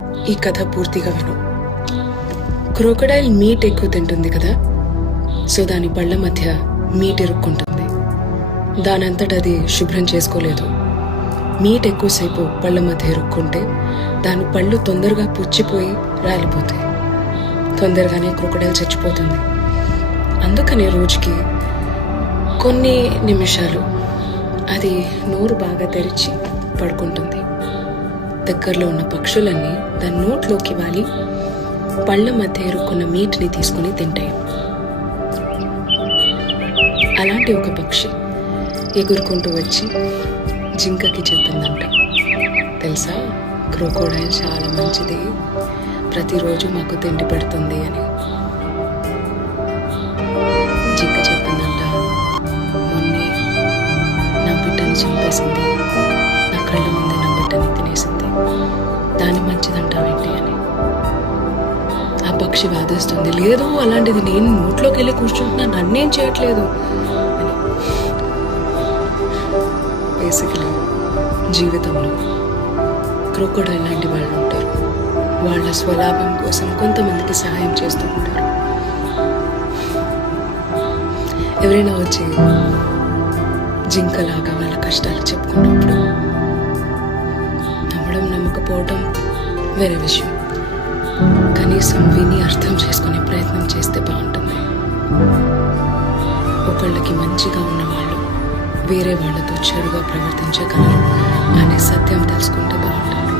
ఈ కథ పూర్తిగా విను. క్రోకడైల్ మీట్ ఎక్కువ తింటుంది కదా, సో దాని పళ్ళ మధ్య మీట్ ఇరుక్కుంటుంది. దానంతట అది శుభ్రం చేసుకోలేదు. మీట్ ఎక్కువసేపు పళ్ళ మధ్య ఇరుక్కుంటే దాని పళ్ళు తొందరగా పుచ్చిపోయి రాలిపోతాయి. తొందరగానే క్రోకడైల్ చచ్చిపోతుంది. అందుకని రోజుకి కొన్ని నిమిషాలు అది నోరు బాగా తెరిచి పడుకుంటుంది. దగ్గరలో ఉన్న పక్షులన్నీ దాని నోట్లోకి వాలి పళ్ళ మధ్య ఇరుక్కున్న మీట్ని తీసుకుని తింటాయి. అలాంటి ఒక పక్షి ఎగురుకుంటూ వచ్చి జింకకి చెప్పిందంట, తెలుసా, క్రోకోడైల్ చాలా మంచిది, ప్రతిరోజు మాకు తిండి పెడుతుంది అని. జింక చెప్పిందంట, మొన్నే నా బిడ్డని చంపేసింది, నా కళ్ళ ముందే నా బిడ్డని తినేసింది, దాని మంచిదంటావేంటి అని. ఆ పక్షి వాదిస్తుంది, లేదు అలాంటిది నేను నోట్లోకి వెళ్ళి కూర్చుంటున్నా, నన్నేం చేయట్లేదు అని. బేసికలీ జీవితంలో క్రోకోడైల్ లాంటి వాళ్ళు ఉంటారు. వాళ్ళ స్వలాభం కోసం కొంతమందికి సహాయం చేస్తూ ఉంటారు. ఎవరైనా వచ్చి జింకలాగా వాళ్ళ కష్టాలు చెప్పుకున్నప్పుడు నమ్మడం నమ్మకపోవడం వేరే విషయం. కనీసం విని అర్థం చేసుకునే ప్రయత్నం చేస్తే బాగుంటుంది. ఒకళ్ళకి మంచిగా ఉన్న వాళ్ళు వేరే వాళ్ళతో చెడుగా ప్రవర్తించగలరు అనే సత్యం తెలుసుకుంటే బాగుంటుంది.